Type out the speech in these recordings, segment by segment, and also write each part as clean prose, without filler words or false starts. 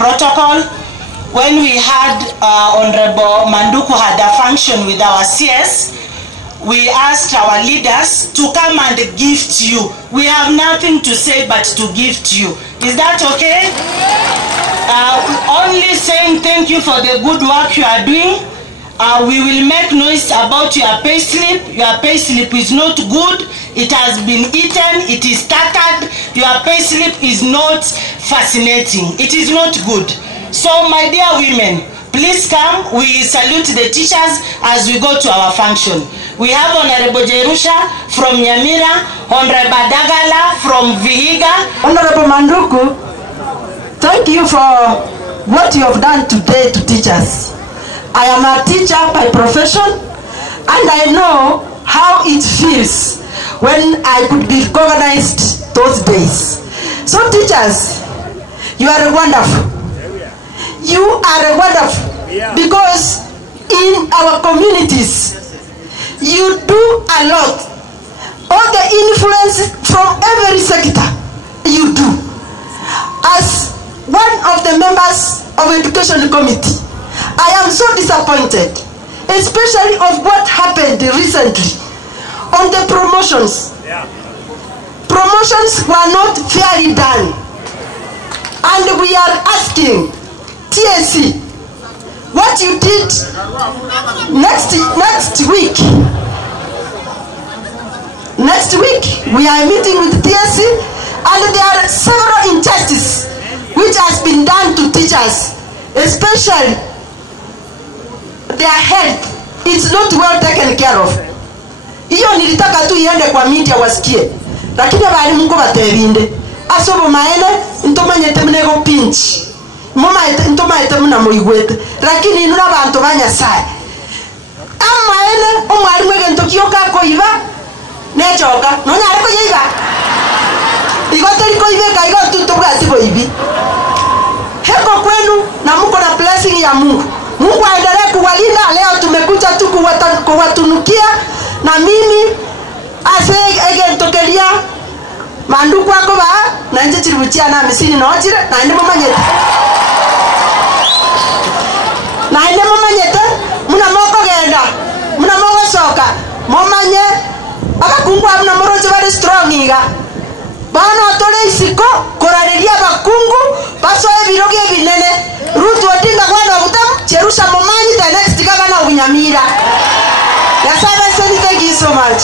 protocol. When we had Honorable Manduku had a function with our CS, we asked our leaders to come and gift you. We have nothing to say but to gift you. Is that okay? Only saying thank you for the good work you are doing. We will make noise about your payslip. Your payslip is not good. It has been eaten. It is tattered. Your payslip is not fascinating. It is not good. So, my dear women, please come. We salute the teachers as we go to our function. We have Honorable Jerusha from Nyamira, Honorable Dagala from Vihiga. Honorable Manduku, thank you for what you have done today to teachers. I am a teacher by profession, and I know how it feels when I could be recognized those days. So teachers, you are wonderful. You are wonderful because in our communities, you do a lot. All the influence from every sector, you do. As one of the members of Education Committee, I am so disappointed, especially of what happened recently on the promotions. Promotions were not fairly done. And we are asking TSC, what you did next week. Next week, we are meeting with TSC, and there are several injustices which has been done to teachers, especially their health. It's not well taken care of. Iyo nilitaka tu iende kwa media wasikie, lakini bali Mungu batebinde. Asobo maene ntomanyete mnego pinch. Mama ntomayete muna muigwete, lakini nuna bantu banyasai. Amaene omwari mwege ntokioka koiba nechoka. Nonya ariko yiba. Igoteri koibeka igotu tobwati boibi. Heko kwenu na mko na blessing ya Mungu. Mungu aendelee kuwalinda. Leo tumekuja tu kuwatunukia, na mimi ege ntokelia Manduku wako ba na nje chiribuchia na misini na ojire na ende momanyete. Na ende momanyete muna moko genda. Muna moko soka. Momanye abakungu abuna moroje bari strong iga. Bana atole isiko korareria abakungu basoe biroge binene. Ruto Odinga gwana butam Jerusha momanyi the next governor of Nyamira. Yasaba, thank you so much.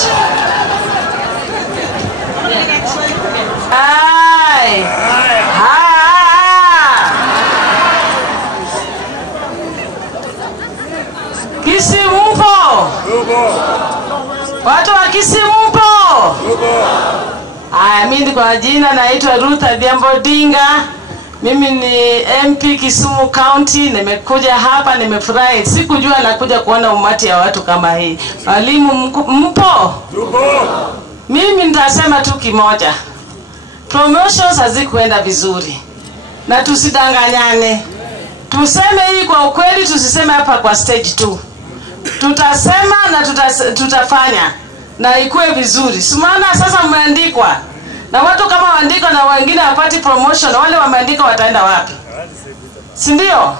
Hai. Kisimupo. Watu wa Kisimupo. Mimi kwa jina naitwa Ruth Adhiambo Odinga. Mimi ni MP Kisumu County. Nimekuja hapa, nimefurahi. Sikujua nakuja kuona umati ya watu kama hii. Walimu mpo? Mimi nitasema tu kimoja. Promotions hazikuenda vizuri. Na tusidanganyane. Tuseme hii kwa ukweli, tusiseme hapa kwa stage 2. Tutasema na tutafanya na ikuwe vizuri. Simana sasa mmeandikwa. Na watu kama waandika na wengine wapati promotion, wale wameandika wataenda wapi? Si ndio?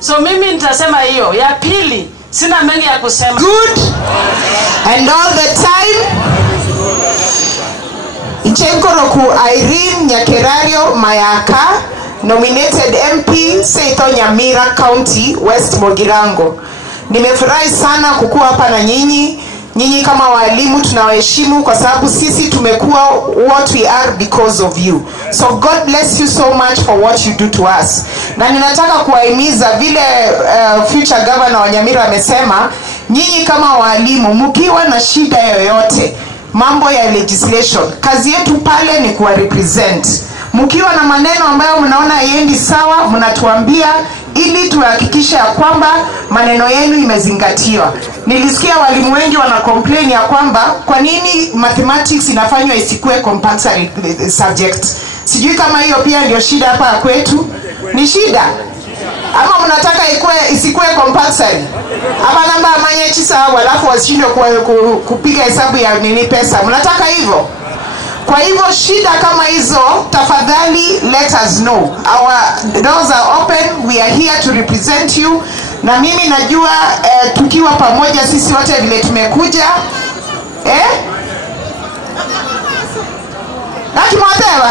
So mimi nitasema hiyo. Ya pili, sina mengi ya kusema. Good and all the time. Ichenkoroku Irene Nyakerario Mayaka, nominated MP Seito Nyamira County, West Mogirango. Nimefurahi sana kukua hapa na nyinyi. Nyinyi kama walimu tunawaheshimu kwa sababu sisi tumekuwa what we are because of you. So God bless you so much for what you do to us. Na ninataka kuwahimiza vile future governor wa Nyamira amesema, nyinyi kama walimu mkiwa na shida yoyote, mambo ya legislation, kazi yetu pale ni kuwa represent. Mkiwa na maneno ambayo mnaona haendi sawa, mnatuambia ili tuhakikishe ya kwamba maneno yenu imezingatiwa. Nilisikia walimu wengi wana complain ya kwamba kwa nini mathematics inafanywa isikue compulsory subject. Sijui kama hiyo pia ndio shida hapa kwetu. Ni shida? Ama mnataka isikue compulsory? Ama namba manyechi sawa alafu wasishindwe kupiga hesabu ya nini pesa. Mnataka hivyo? Kwa hivyo shida kama hizo, tafadhali let us know. Our doors are open. We are here to represent you. Na mimi najua tukiwa pamoja sisi wote vile tumekuja Nakimwatewa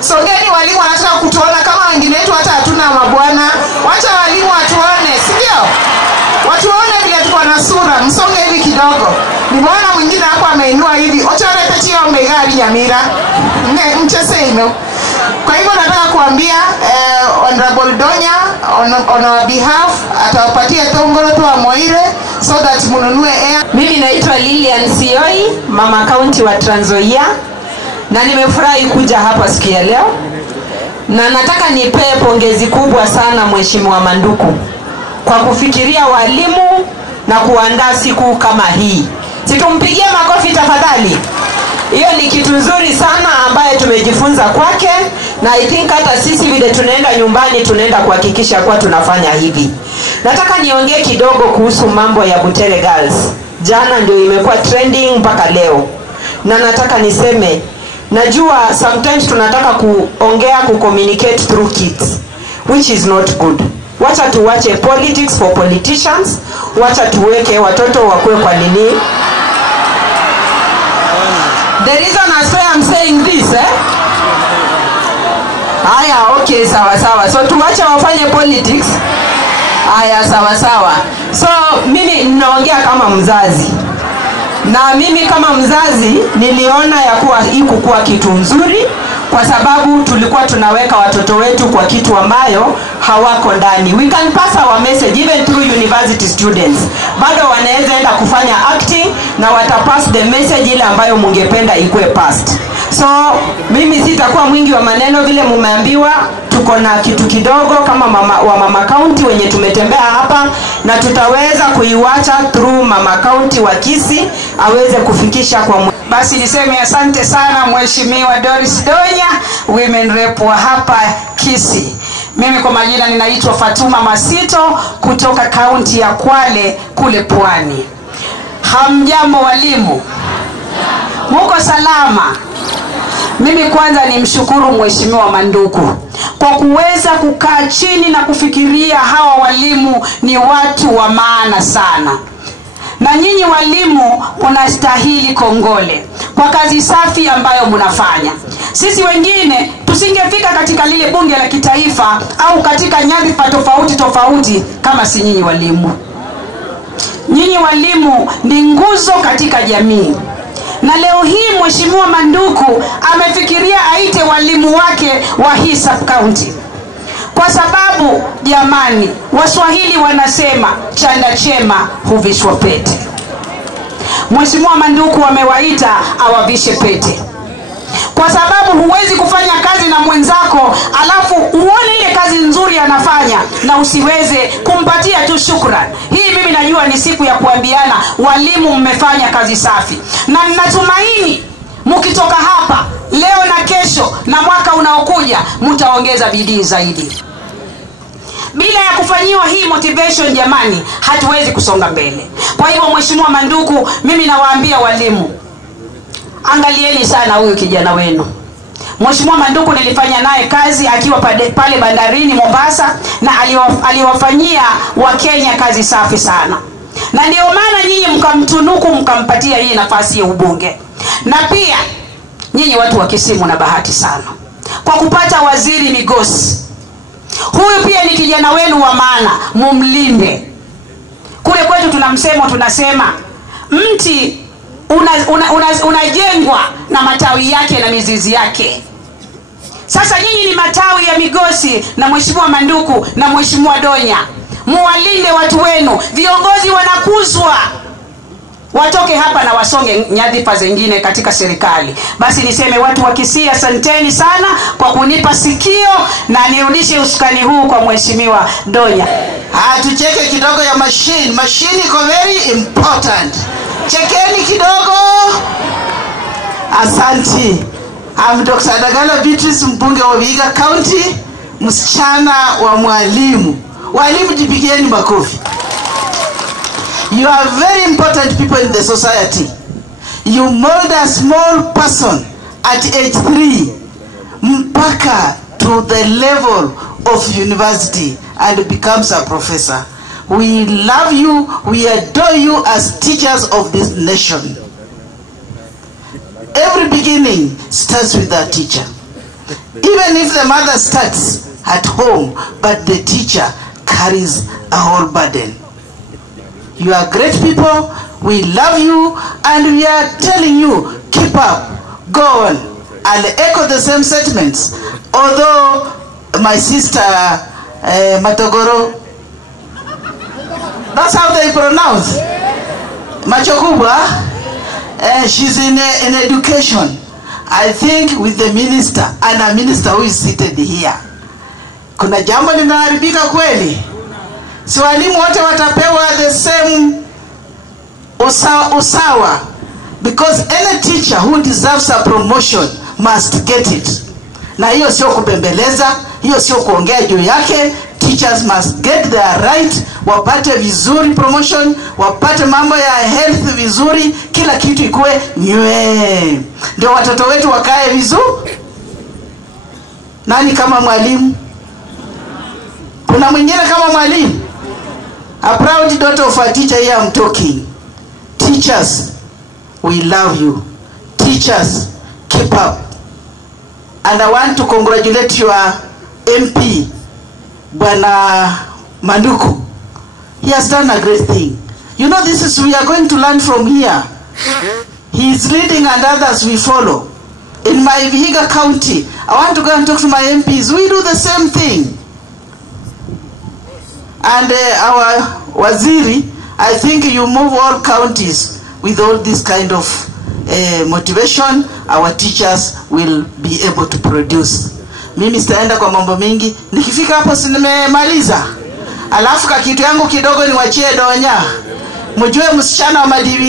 songeni walimu wanataka kutuona kama wengine wetu hata hatuna mabwana. Wacha walimu watuone, si ndio? Watuone vile tuko na sura. Msonge hivi kidogo. Nimeona mwingine hapo ameinua hivi. Ochore petio megari Nyamira. Mchese ino. Kwa hivyo nataka kuambia Honorable Donya on our behalf atawapatia tongoro wa Moire so that mununue air. Mimi naitwa Lilian Sioi, mama county wa Trans Nzoia, na nimefurahi kuja hapa siku ya leo. Na nataka nipee pongezi kubwa sana Mheshimiwa Manduku kwa kufikiria walimu na kuandaa siku kama hii. Situmpigie makofi tafadhali. Hiyo ni kitu nzuri sana ambaye tumejifunza kwake, na I think hata sisi vile tunaenda nyumbani tunaenda kuhakikisha kwa tunafanya hivi. Nataka niongee kidogo kuhusu mambo ya Butere Girls. Jana ndio imekuwa trending mpaka leo. Na nataka niseme, najua sometimes tunataka kuongea communicate through kids, which is not good. Wacha tuwache politics for politicians. Wacha tuweke watoto wakue kwa nini. The reason I'm saying this Aya, okay, sawa sawa. So tuwache wafanye politics. Aya, sawa sawa. So mimi ninaongea kama mzazi. Na mimi kama mzazi niliona ya kuwa hii kuwa kitu nzuri, kwa sababu tulikuwa tunaweka watoto wetu kwa kitu ambayo hawako ndani. We can pass our message even through university students. Bado wanaweza enda kufanya acting na watapass the message ile ambayo mungependa ikue passed. So mimi sitakuwa mwingi wa maneno, vile mumeambiwa tuko na kitu kidogo kama mama county wenye tumetembea hapa, na tutaweza kuiwacha through mama county wa Kisii aweze kufikisha kwa Basi niseme asante sana Mheshimiwa Doris Donya, women rep wa hapa Kisii. Mimi kwa majina ninaitwa Fatuma Masito kutoka kaunti ya Kwale kule Pwani. Hamjambo walimu? Muko salama? Mimi kwanza nimshukuru Mheshimiwa Manduku kwa kuweza kukaa chini na kufikiria hawa walimu ni watu wa maana sana. Na nyinyi walimu unastahili kongole kwa kazi safi ambayo mnafanya. Sisi wengine tusingefika katika lile bunge la kitaifa au katika nyadhifa tofauti tofauti kama si nyinyi walimu. Nyinyi walimu ni nguzo katika jamii. Na leo hii Mheshimiwa Manduku amefikiria aite walimu wake wa hii sub county. Kwa sababu jamani, Waswahili wanasema chanda chema huvishwa pete. Mheshimiwa Manduku amewaita awavishe pete. Kwa sababu huwezi kufanya kazi na mwenzako alafu uone ile kazi nzuri anafanya na usiweze kumpatia tu shukrani. Hii mimi najua ni siku ya kuambiana walimu mmefanya kazi safi. Na ninatumaini mkitoka hapa leo na kesho na mwaka unaokuja mtaongeza bidii zaidi. Bila ya kufanyiwa hii motivation jamani, hatuwezi kusonga mbele. Kwa hivyo Mheshimiwa Manduku, mimi nawaambia walimu, angalieni sana huyu kijana wenu. Mheshimiwa Manduku nilifanya naye kazi akiwa pale bandarini Mombasa, na aliwafanyia Wakenya kazi safi sana. Na ndio maana nyinyi mkamtunuku mkampatia hii nafasi ya ubunge. Na pia nyinyi watu wa Kisii na bahati sana kwa kupata waziri Migosi. Huyu pia ni kijana wenu wa maana, mumlinde. Kule kwetu tunasema mti unajengwa na matawi yake na mizizi yake. Sasa nyinyi ni matawi ya Migosi na Mheshimiwa Manduku na Mheshimiwa Donya. Muwalinde watu wenu. Viongozi wanakuzwa, watoke hapa na wasonge nyadhifa zingine katika serikali. Basi niseme watu wa Kisii, asanteni sana kwa kunipa sikio, na nirudishe usukani huu kwa Mheshimiwa Donya. Tucheke kidogo ya machine. Machine iko very important. Chekeni kidogo. Asante. I'm Dr. Dagala Beatrice, mbunge wa Vihiga County, msichana wa mwalimu. Walimu jipigieni makofi. You are very important people in the society. you mold a small person at age 3 mpaka to the level of university and becomes a professor. We love you, we adore you as teachers of this nation. Every beginning starts with a teacher. Even if the mother starts at home, but the teacher carries a whole burden. You are great people, we love you, and we are telling you, keep up, go on. I'll echo the same sentiments. Although my sister Matogoro, that's how they pronounce Machokubwa, she's in education. I think with the minister, and a minister who is seated here, kuna jambo linaharibika kweli. Si walimu wote watapewa the same usawa, because any teacher who deserves a promotion must get it. Na hiyo sio kubembeleza, hiyo sio kuongea juu yake. Teachers must get their right, wapate vizuri promotion, wapate mambo ya health vizuri, kila kitu ikuwe nywe. Ndio watoto wetu wakae vizuri. Nani kama mwalimu? Kuna mwingine kama mwalimu? A proud daughter of a teacher here I'm talking. Teachers, we love you. Teachers, keep up. And I want to congratulate your MP, Bwana Manduku. He has done a great thing. You know, this is, we are going to learn from here. He is leading and others we follow. In my Vihiga County, I want to go and talk to my MPs. We do the same thing. And our Waziri, I think you move all counties with all this kind of motivation. Our teachers will be able to produce. Mimi sitaenda kwa mambo mingi. Nikifika hapo nimemaliza. Alafu kitu yangu kidogo niwachie Donya. Mjue msichana wa madivi